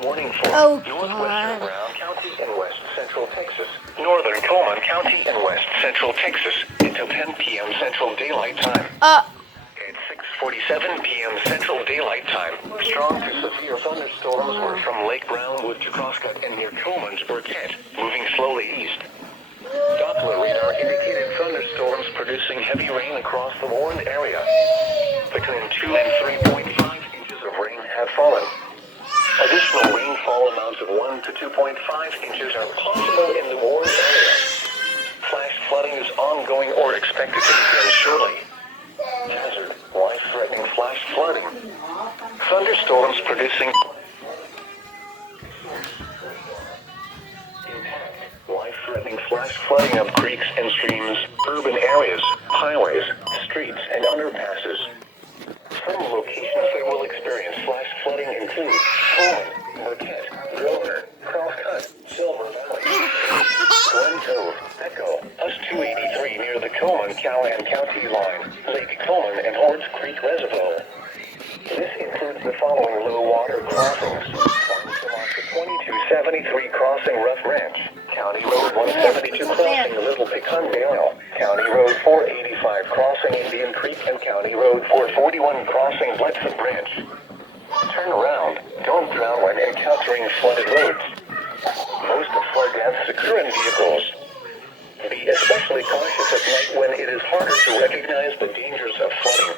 Warning for northwestern Brown County and west central Texas, northern Coleman County and west central Texas until 10 p.m. Central Daylight Time. At 6:47 p.m. Central Daylight Time, strong to severe thunderstorms were from Lake Brownwood to Crosscut and near Coleman to Burkett, moving slowly east. Doppler radar indicated thunderstorms producing heavy rain across the warned area. Between 2 and 3.5 inches of rain have fallen. Additional rainfall amounts of 1 to 2.5 inches are possible in the warned area. Flash flooding is ongoing or expected to begin shortly. Hazard, life-threatening flash flooding. Thunderstorms producing impact, life-threatening flash flooding of creeks and streams, urban areas, highways, streets, and underpasses. Some locations that will experience flash flooding include Coleman, Burkett, Grover, Crosscut, Silver Valley, Glen Cove, Echo, US 283 near the Coleman-Callahan County line, Lake Coleman and Hordes Creek Reservoir. This includes the following low water crossings: 2273 crossing Rough Ranch, County Road 172 crossing Little Pecundale, County Road 485 crossing Indian Creek, and County Road 441 crossing Bledson Branch. Turn around. Don't drown when encountering flooded roads. Most flood deaths occur in vehicles. Be especially cautious at night when it is harder to recognize the dangers of flooding.